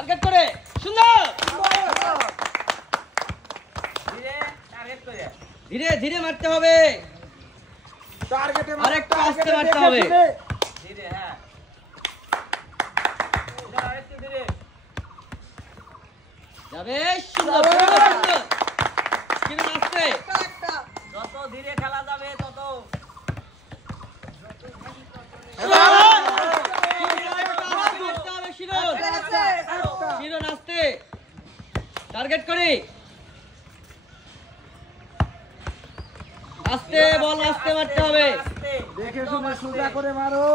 target করে সুন্দর ধীরে টার্গেট করে ধীরে ধীরে মারতে হবে টার্গেটে আরেকটু আস্তে মারতে হবে ধীরে হ্যাঁ আরেকটু ধীরে যাবে সুন্দর সুন্দর কিরণ আস্তে যত ধীরে খেলা যাবে তত শিরন আস্তে টার্গেট করি আস্তে বল আস্তে মারতে হবে আস্তে দেখে শুনে সোজা করে মারো